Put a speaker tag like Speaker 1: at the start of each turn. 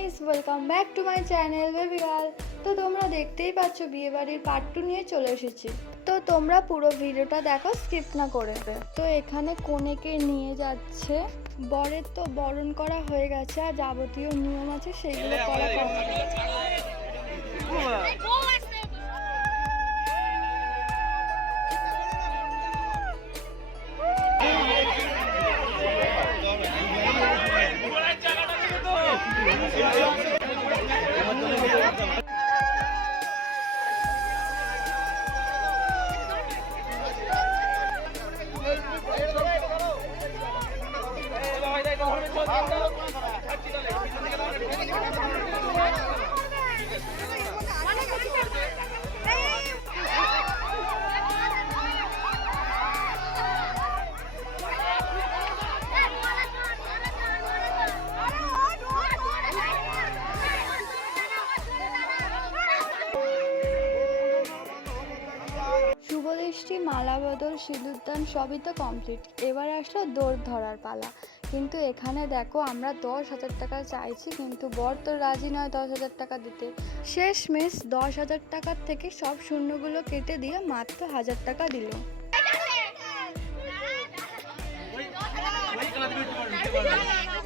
Speaker 1: Welcome back to my channel baby girl তো তোমরা দেখতেই পাচ্ছ বিয়ে বাড়ির পার্ট টু নিয়ে চলে এসেছি। তো তোমরা পুরো ভিডিওটা দেখো স্কিপ না করে তো এখানে কোনেকে নিয়ে যাচ্ছে। বরের তো বরণ করা হয়ে গেছে, আর যাবতীয় নিয়ম আছে, সেগুলো করা কমপ্লিট। শুভদৃষ্টি মালা বদল সিঁদুরদান সবই তো কমপ্লিট এবার আসলো দৌড় ধরার পালা। কিন্তু এখানে দেখো আমরা দশ হাজার টাকা চাইছি, কিন্তু বর তো রাজি নয় দশ হাজার টাকা দিতে শেষ মেস দশ হাজার টাকার থেকে সব শূন্যগুলো কেটে দিয়ে মাত্র হাজার টাকা দিল
Speaker 2: Thank you.